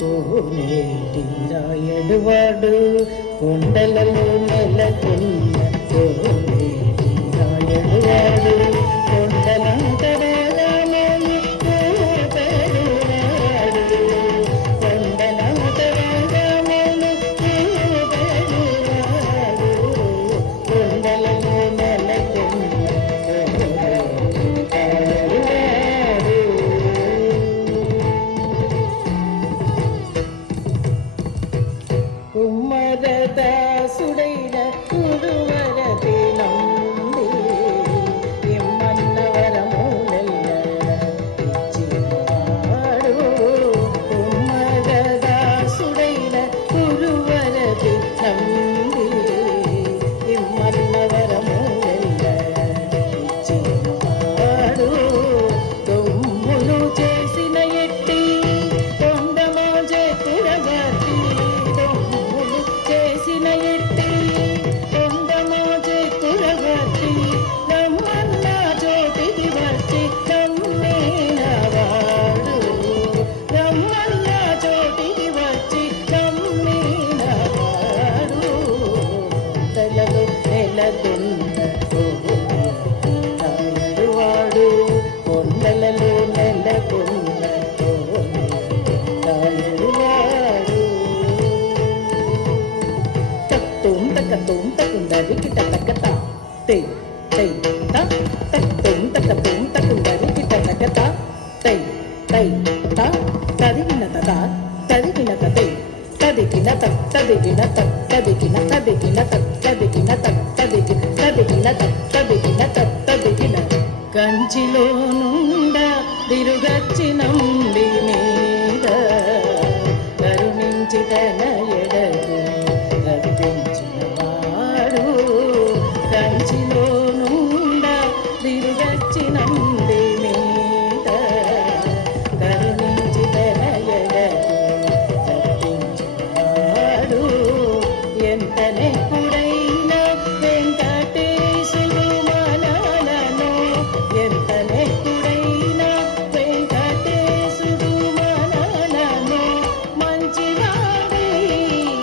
కోనేటి రాయడువాడు కొండలలో నెలకొన్న కోనేటి రాయడువాడు కొండలంతరాలను కూపెడువాడు కొండలంతరాలను కూపెడువాడు కొండలలో నెలకొన్న కుమ్మరదాసుడైన కురువరతి నంది ఇమ్మన్న వరములెల్ల ఇచ్చినవాడు కుమ్మరదాసుడైన కురువరతి నంది ఇమ్మన్న వరములెల్ల ఇచ్చినవాడు దొమ్ములు చేసిన ఎట్టి కొండమాజే కురవతి చేసిన ఎట్టి కొండమాజే కురవతి నమ్మన్న చోటికి వచ్చి నమ్మినవాడు నమ్మన్న చోటికి వచ్చి నమ్మినవాడు తలలో నెలకొన్న రాయడువాడు కొండలలో నెలకొన్న రాయడువాడు tum takundari kita takata te te ta tum takundari kita takata te te ta tadikina tata tadikina tate tadikina ta tadikina ta tadikina tadikina ta tadikina ta tadikina ta tadikina ta tadikina కంచిలో నుండ తిరుగచ్చి నంబి మీద కరుణించి తన ఎడగు రప్పించినవాడు కంచిలో నుండ తిరుగచ్చి నంబి మీద కరుణించి తన ఎడగు రప్పించినవాడు ఎంతనే కుడైన వెంకటేశుడు మనలను ఎంతనే కుడైన వెంకటేశుడు మనలను మంచివాడి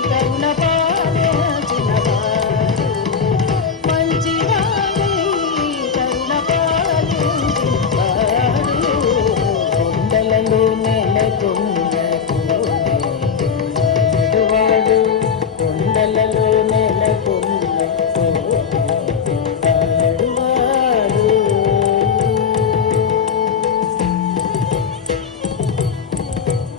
కరుణ పాలించినవాడు మంచివాడి కరుణ పాలించినవాడు కొండలలో నెలకొన్న కోనేటివాడు కొండలలో నెలకొన్న కోనేటివాడు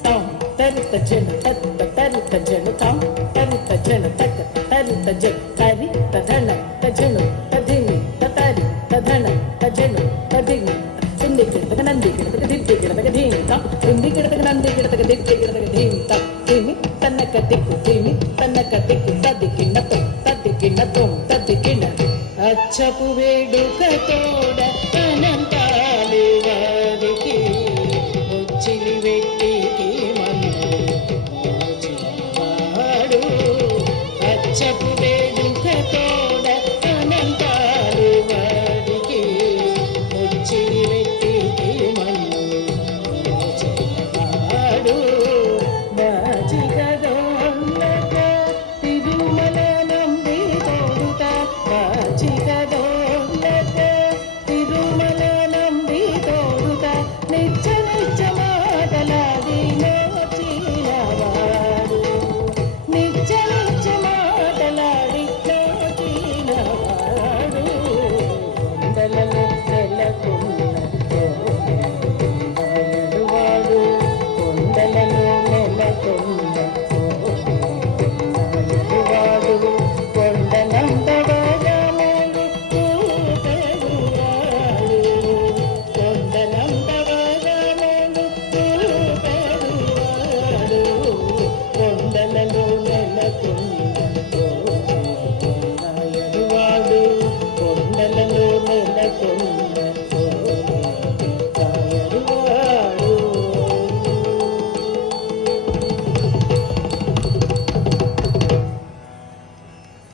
తాం తరిత జన తత్త తరిత జన తాం తరిత జన తక్క తరిత జన తరిత ధన తజను తధిమి తతరి తధన తజను తధిమి తుండి కిడతక నంది కిడతక దిప్పి కిడతక ధీమి తా తుండి కిడతక నంది కిడతక దిప్పి కిడతక ధీమి తా ధీమి తన్నక దిక్కు ధీమి తన్నక దిక్కు తదికిన తదికిన తదికిన అచ్చపు వేడుక తోడ